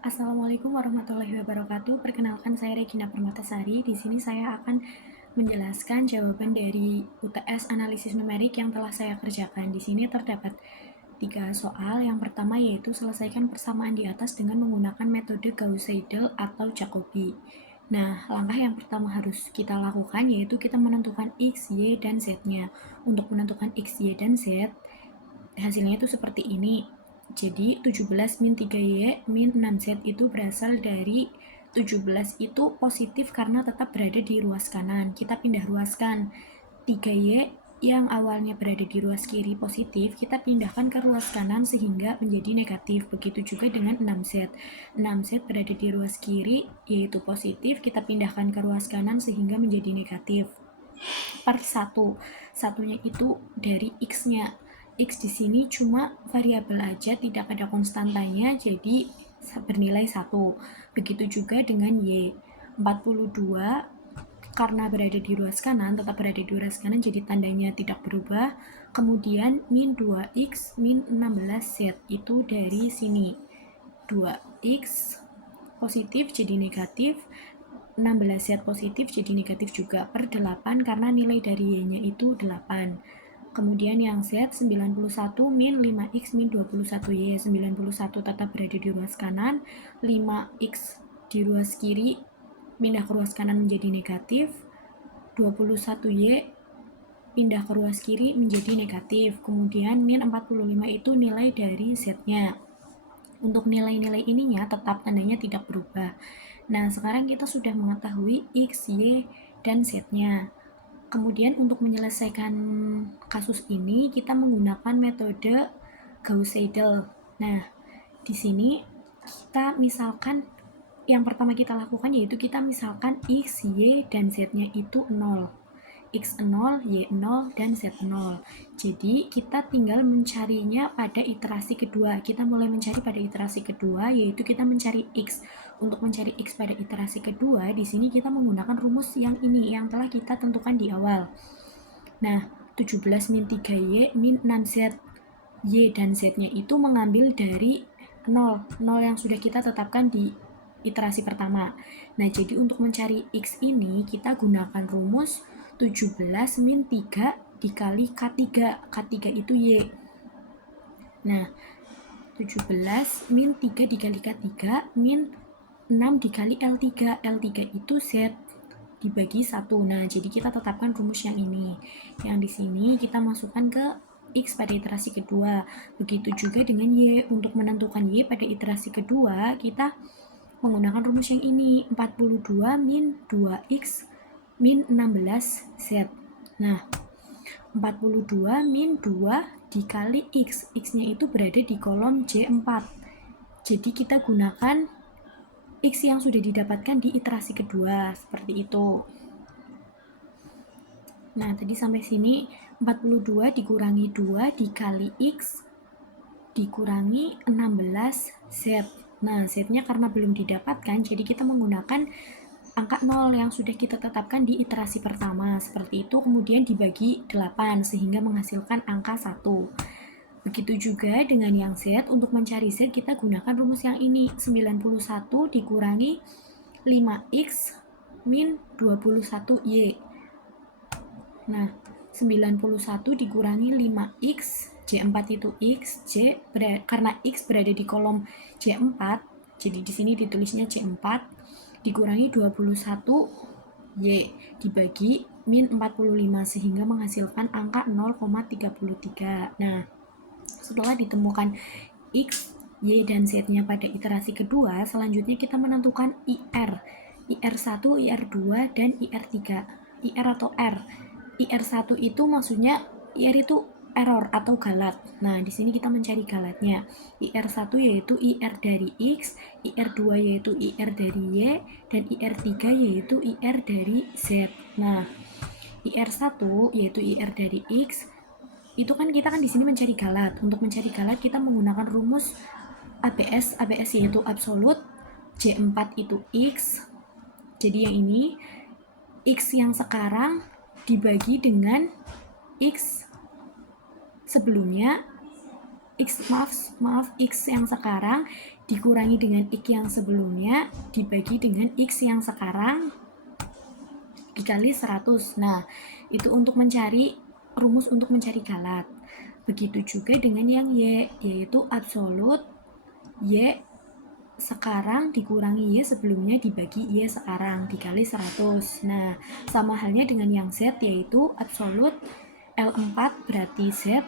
Assalamualaikum warahmatullahi wabarakatuh. Perkenalkan saya Regina Permatasari. Di sini saya akan menjelaskan jawaban dari UTS analisis numerik yang telah saya kerjakan. Di sini terdapat 3 soal. Yang pertama yaitu selesaikan persamaan di atas dengan menggunakan metode Gauss-Seidel atau Jacobi. Nah, langkah yang pertama harus kita lakukan yaitu kita menentukan X, Y, dan Z-nya. Untuk menentukan X, Y, dan Z, hasilnya itu seperti ini. Jadi 17 min 3Y min 6Z itu berasal dari 17 itu positif karena tetap berada di ruas kanan. Kita pindah ruaskan 3Y yang awalnya berada di ruas kiri positif, kita pindahkan ke ruas kanan sehingga menjadi negatif. Begitu juga dengan 6Z. 6Z berada di ruas kiri yaitu positif, kita pindahkan ke ruas kanan sehingga menjadi negatif. Per 1. Satunya itu dari X-nya. X di sini cuma variabel aja, tidak ada konstantanya, jadi bernilai 1. Begitu juga dengan Y. 42 karena berada di ruas kanan, tetap berada di ruas kanan, jadi tandanya tidak berubah. Kemudian min 2X min 16Z itu dari sini. 2X positif jadi negatif, 16Z positif jadi negatif juga, per 8 karena nilai dari Y-nya itu 8. Kemudian yang Z 91 min 5X min 21Y. 91 tetap berada di ruas kanan, 5X di ruas kiri pindah ke ruas kanan menjadi negatif, 21Y pindah ke ruas kiri menjadi negatif. Kemudian min 45 itu nilai dari Z-nya. Untuk nilai-nilai ininya tetap tandanya tidak berubah. Nah, sekarang kita sudah mengetahui X, Y, dan Z-nya. Kemudian untuk menyelesaikan kasus ini, kita menggunakan metode Gauss-Seidel. Nah, di sini kita misalkan yang pertama kita lakukan yaitu kita misalkan X, Y, dan Z-nya itu 0. X0, Y0, dan Z0. Jadi kita tinggal mencarinya pada iterasi kedua. Kita mulai mencari pada iterasi kedua, yaitu kita mencari X. Untuk mencari X pada iterasi kedua, di sini kita menggunakan rumus yang ini, yang telah kita tentukan di awal. Nah, 17 min 3Y min 6Z. Y dan Z-nya itu mengambil dari 0. 0 yang sudah kita tetapkan di iterasi pertama. Nah, jadi untuk mencari X ini, kita gunakan rumus 17 min 3 dikali K3. K3 itu Y. Nah, 17 min 3 dikali K3 min 6 dikali L3. L3 itu Z dibagi 1. Nah, jadi kita tetapkan rumus yang ini. Yang di sini kita masukkan ke X pada iterasi kedua. Begitu juga dengan Y. Untuk menentukan Y pada iterasi kedua, kita menggunakan rumus yang ini. 42 min 2X min 16Z. Nah, 42 min 2 dikali X. X-nya itu berada di kolom J4. Jadi kita gunakan X yang sudah didapatkan di iterasi kedua. Seperti itu. Nah, tadi sampai sini 42 dikurangi 2 dikali X dikurangi 16Z. Nah, Z-nya karena belum didapatkan, jadi kita menggunakan angka 0 yang sudah kita tetapkan di iterasi pertama. Seperti itu, kemudian dibagi 8 sehingga menghasilkan angka 1. Begitu juga dengan yang Z. Untuk mencari Z, kita gunakan rumus yang ini. 91 dikurangi 5X min 21Y. Nah, 91 dikurangi 5X, J4 itu X, karena X berada di kolom J4, jadi di sini ditulisnya J4, dikurangi 21Y dibagi min 45 sehingga menghasilkan angka 0,33. Nah, setelah ditemukan X, Y, dan Z-nya pada iterasi kedua, selanjutnya kita menentukan IR. IR1, IR2, dan IR3. IR atau R. IR1 itu maksudnya IR itu error atau galat. Nah, di sini kita mencari galatnya. IR1 yaitu IR dari X, IR2 yaitu IR dari Y, dan IR3 yaitu IR dari Z. Nah, IR1 yaitu IR dari X, itu kan kita kan di sini mencari galat. Untuk mencari galat kita menggunakan rumus ABS. ABS yaitu absolut, J4 itu X. Jadi yang ini X yang sekarang dibagi dengan X sebelumnya, X yang sekarang dikurangi dengan X yang sebelumnya dibagi dengan X yang sekarang dikali 100. Nah, itu untuk mencari rumus untuk mencari galat. Begitu juga dengan yang Y, yaitu absolut Y sekarang dikurangi Y sebelumnya dibagi Y sekarang dikali 100. Nah, sama halnya dengan yang Z, yaitu absolut L4 berarti Z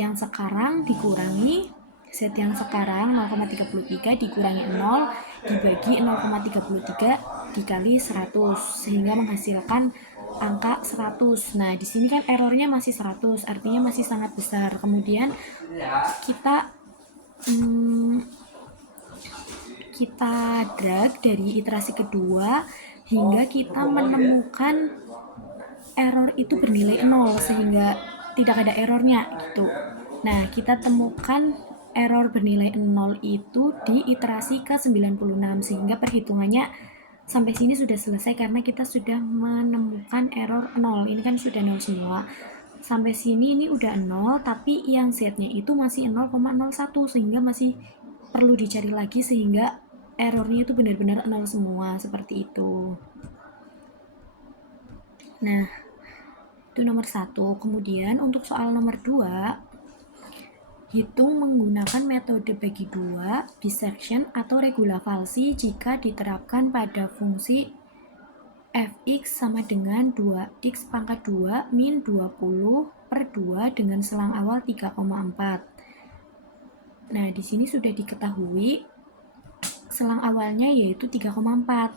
yang sekarang dikurangi Z yang sekarang 0,33 dikurangi 0 dibagi 0,33 dikali 100 sehingga menghasilkan angka 100. Nah, di sini kan errornya masih 100, artinya masih sangat besar. Kemudian kita drag dari iterasi kedua hingga kita menemukan error itu bernilai 0 sehingga tidak ada errornya gitu. Nah, kita temukan error bernilai 0 itu di iterasi ke-96 sehingga perhitungannya sampai sini sudah selesai karena kita sudah menemukan error 0. Ini kan sudah 0 semua. Sampai sini ini udah 0, tapi yang Z-nya itu masih 0,01 sehingga masih perlu dicari lagi sehingga errornya itu benar-benar 0 semua, seperti itu. Nah, itu nomor 1. Kemudian untuk soal nomor 2, hitung menggunakan metode bagi 2, bisection atau regula falsi jika diterapkan pada fungsi fx sama dengan 2x pangkat 2 min 20 per 2 dengan selang awal 3,4. Nah, di sini sudah diketahui selang awalnya yaitu 3,4.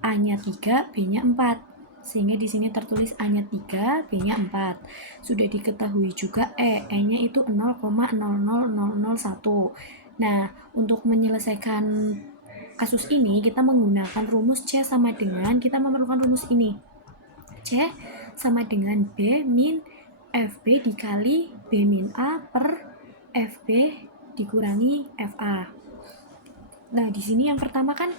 A-nya 3, B-nya 4. Sehingga di sini tertulis A-nya 3, B-nya 4. Sudah diketahui juga E-nya itu 0,00001. Nah, untuk menyelesaikan kasus ini kita menggunakan rumus C sama dengan, kita memerlukan rumus ini. C sama dengan B min FB dikali B min A per FB dikurangi FA. Nah, di sini yang pertama kan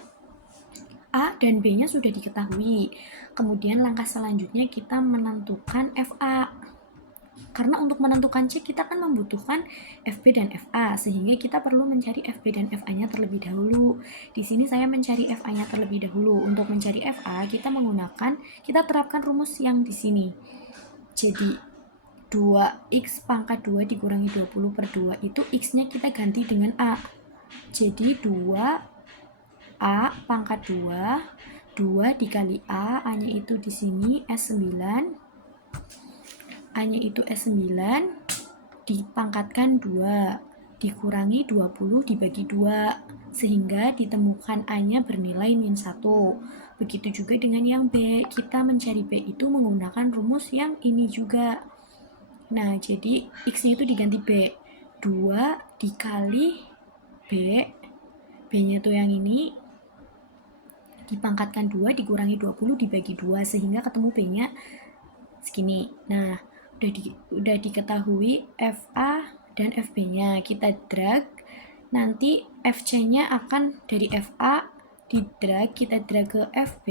A dan B-nya sudah diketahui. Kemudian langkah selanjutnya kita menentukan FA. Karena untuk menentukan C kita kan membutuhkan FB dan FA, sehingga kita perlu mencari FB dan FA-nya terlebih dahulu. Di sini saya mencari FA-nya terlebih dahulu. Untuk mencari FA kita terapkan rumus yang di sini. Jadi 2x pangkat 2 dikurangi 20 per 2 itu x-nya kita ganti dengan A. Jadi 2A pangkat 2 dikali A-nya itu di sini S9. A-nya itu S9 dipangkatkan 2 dikurangi 20 dibagi 2 sehingga ditemukan A-nya bernilai min 1. Begitu juga dengan yang B, kita mencari B itu menggunakan rumus yang ini juga. Nah, jadi X-nya itu diganti B. 2 dikali B, B-nya itu yang ini, dipangkatkan 2 dikurangi 20 dibagi 2 sehingga ketemu B-nya segini. Nah, udah diketahui FA dan FB-nya. Kita drag, nanti FC-nya akan dari FA kita drag ke FB,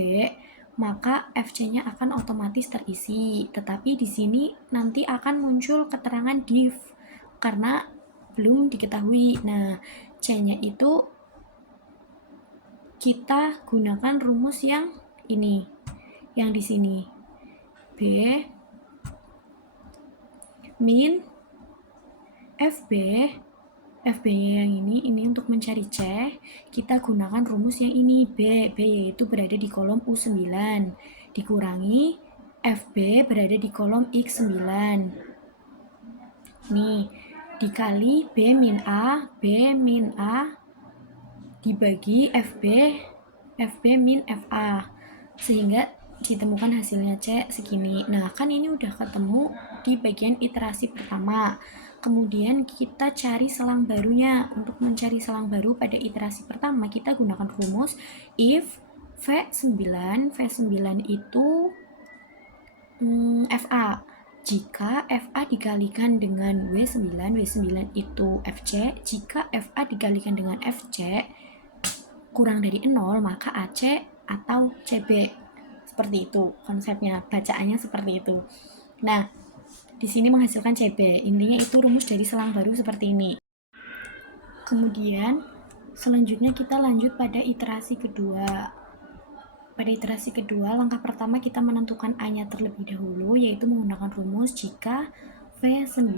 maka FC-nya akan otomatis terisi. Tetapi di sini nanti akan muncul keterangan div karena belum diketahui. Nah, C-nya itu kita gunakan rumus yang ini, yang di sini. B min FB, FB-nya yang ini untuk mencari C, kita gunakan rumus yang ini, B yaitu berada di kolom U9, dikurangi FB berada di kolom X9. Nih, dikali B min A dibagi FB min FA, sehingga ditemukan hasilnya C segini. Nah, kan ini udah ketemu di bagian iterasi pertama. Kemudian kita cari selang barunya. Untuk mencari selang baru pada iterasi pertama, kita gunakan rumus if V9 itu FA. Jika FA dikalikan dengan W9 itu FC. Jika FA dikalikan dengan FC kurang dari 0, maka AC atau CB. Seperti itu konsepnya, bacaannya seperti itu. Nah, di sini menghasilkan CB. Intinya itu rumus dari selang baru seperti ini. Kemudian selanjutnya kita lanjut pada iterasi kedua. Pada iterasi kedua, langkah pertama kita menentukan A-nya terlebih dahulu, yaitu menggunakan rumus jika V9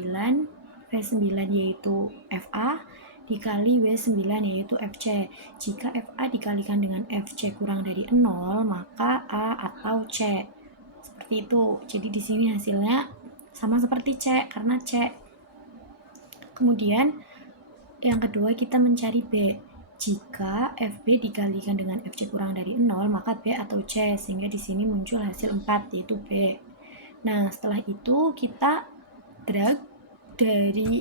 yaitu FA dikali W9 yaitu FC. Jika FA dikalikan dengan FC kurang dari 0, maka A atau C. Seperti itu. Jadi di sini hasilnya sama seperti C karena C. Kemudian yang kedua kita mencari B. Jika FB dikalikan dengan FC kurang dari 0, maka B atau C, sehingga di sini muncul hasil 4, yaitu B. Nah, setelah itu kita drag dari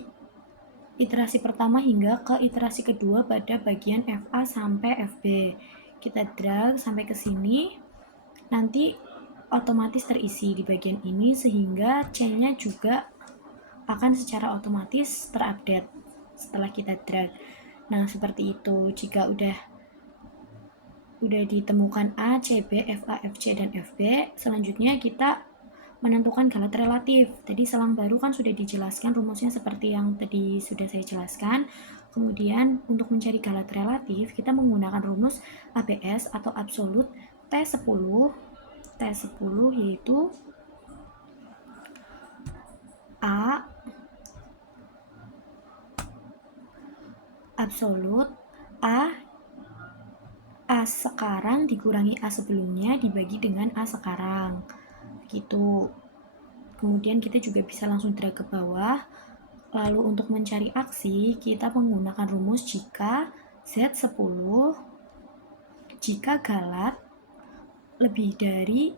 iterasi pertama hingga ke iterasi kedua pada bagian FA sampai FB. Kita drag sampai ke sini, nanti otomatis terisi di bagian ini, sehingga C-nya juga akan secara otomatis terupdate setelah kita drag. Nah, seperti itu. Jika udah ditemukan A, C, B, FA, FC, dan FB, selanjutnya kita menentukan galat relatif. Tadi selang baru kan sudah dijelaskan rumusnya seperti yang tadi sudah saya jelaskan. Kemudian untuk mencari galat relatif, kita menggunakan rumus ABS atau absolut T10 yaitu A absolut A sekarang dikurangi A sebelumnya dibagi dengan A sekarang. Gitu. Kemudian kita juga bisa langsung drag ke bawah. Lalu untuk mencari aksi, kita menggunakan rumus jika Z10 jika galat lebih dari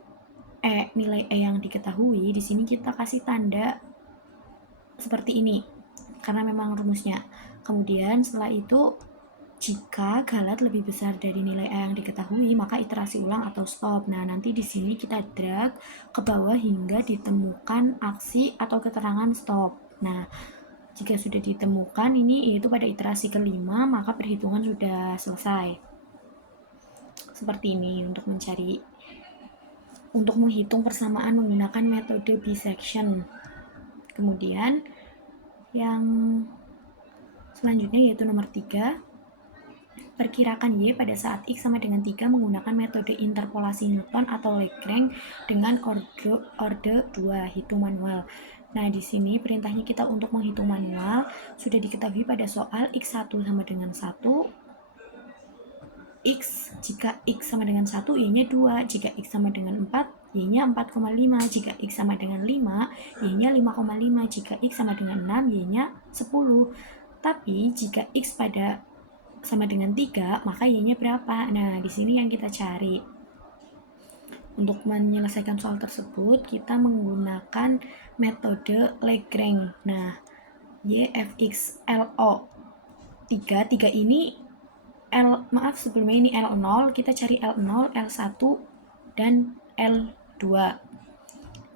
nilai E yang diketahui. Di sini kita kasih tanda seperti ini karena memang rumusnya. Kemudian setelah itu jika galat lebih besar dari nilai A yang diketahui, maka iterasi ulang atau stop. Nah, nanti di sini kita drag ke bawah hingga ditemukan aksi atau keterangan stop. Nah, jika sudah ditemukan ini yaitu pada iterasi kelima, maka perhitungan sudah selesai. Seperti ini untuk menghitung persamaan menggunakan metode bisection. Kemudian yang selanjutnya yaitu nomor 3. Perkirakan Y pada saat X sama dengan 3 menggunakan metode interpolasi Newton atau Lagrange dengan orde 2, hitung manual. Nah, di sini perintahnya kita untuk menghitung manual sudah diketahui pada soal X1 sama dengan 1, jika X sama dengan 1, Y-nya 2, jika X sama dengan 4, Y-nya 4,5, jika X sama dengan 5, Y-nya 5,5, jika X sama dengan 6, Y-nya 10. Tapi jika X sama dengan 3, maka Y-nya berapa? Nah, di sini yang kita cari. Untuk menyelesaikan soal tersebut, kita menggunakan metode Lagrange. Nah, Y, Fx, LO 3 ini sebelumnya ini L0, kita cari L0, L1, dan L2.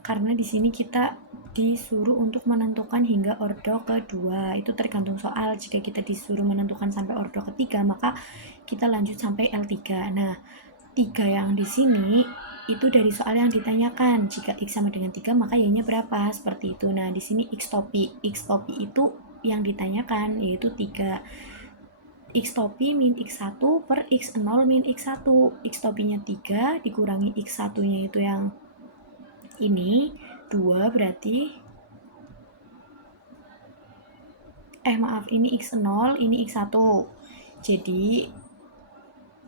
Karena di sini kita disuruh untuk menentukan hingga ordo kedua. Itu tergantung soal. Jika kita disuruh menentukan sampai ordo ketiga, maka kita lanjut sampai L3. Nah, 3 yang di sini itu dari soal yang ditanyakan. Jika X sama dengan 3, maka Y-nya berapa? Seperti itu. Nah, di sini X topi itu yang ditanyakan, yaitu 3. X topi min X1 per X0 min X1. X topinya 3 dikurangi X1-nya itu yang ini 2 berarti ini X0, ini X1. Jadi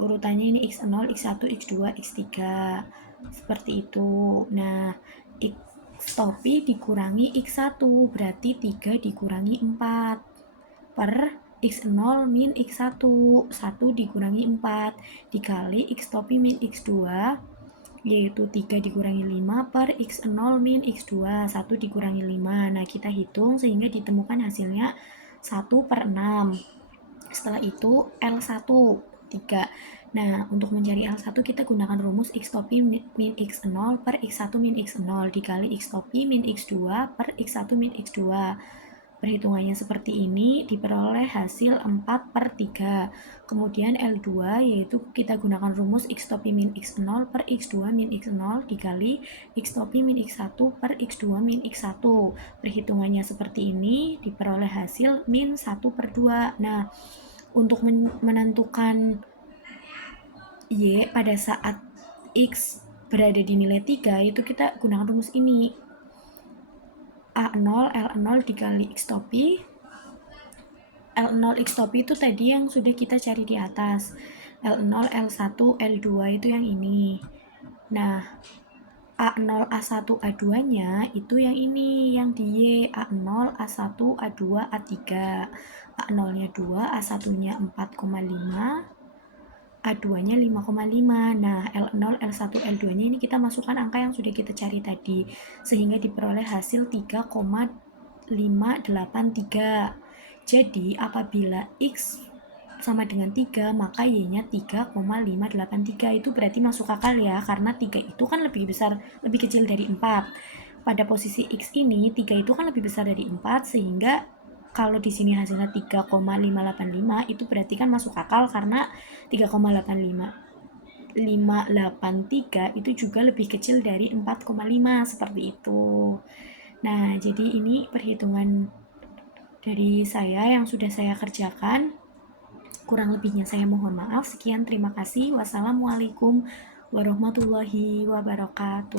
urutannya ini X0, X1, X2, X3. Seperti itu. Nah, X topi dikurangi X1 berarti 3 dikurangi 4 per X0 min X1, 1 dikurangi 4 dikali X topi min X2, yaitu 3 dikurangi 5 per X0 min X2, 1 dikurangi 5. Nah, kita hitung sehingga ditemukan hasilnya 1 per 6. Setelah itu L1, 3. Nah, untuk mencari L1 kita gunakan rumus X topi min X0 per X1 min X0 dikali X topi min X2 per X1 min X2. Perhitungannya seperti ini, diperoleh hasil 4/3. Kemudian L2 yaitu kita gunakan rumus X topi min X0 per X2 min X0 dikali X topi min X1 per X2 min X1. Perhitungannya seperti ini, diperoleh hasil min 1/2. Nah, untuk menentukan Y pada saat X berada di nilai 3, itu kita gunakan rumus ini. A0 L0 dikali X topi. L0 X topi itu tadi yang sudah kita cari di atas. L0, L1, L2 itu yang ini. Nah, A0, A1, A2-nya itu yang ini, yang di Y. A0, A1, A2, A3. A0-nya 2, A1-nya 4,5, A2-nya 5,5. Nah, L0, L1, L2-nya ini kita masukkan angka yang sudah kita cari tadi, sehingga diperoleh hasil 3,583. Jadi, apabila X sama dengan 3, maka Y-nya 3,583. Itu berarti masuk akal ya, karena 3 itu kan lebih besar, lebih kecil dari 4. Pada posisi X ini, 3 itu kan lebih besar dari 4, sehingga kalau di sini hasilnya 3,585, itu berarti kan masuk akal karena 3,583 itu juga lebih kecil dari 4,5, seperti itu. Nah, jadi ini perhitungan dari saya yang sudah saya kerjakan. Kurang lebihnya saya mohon maaf. Sekian, terima kasih. Wassalamualaikum warahmatullahi wabarakatuh.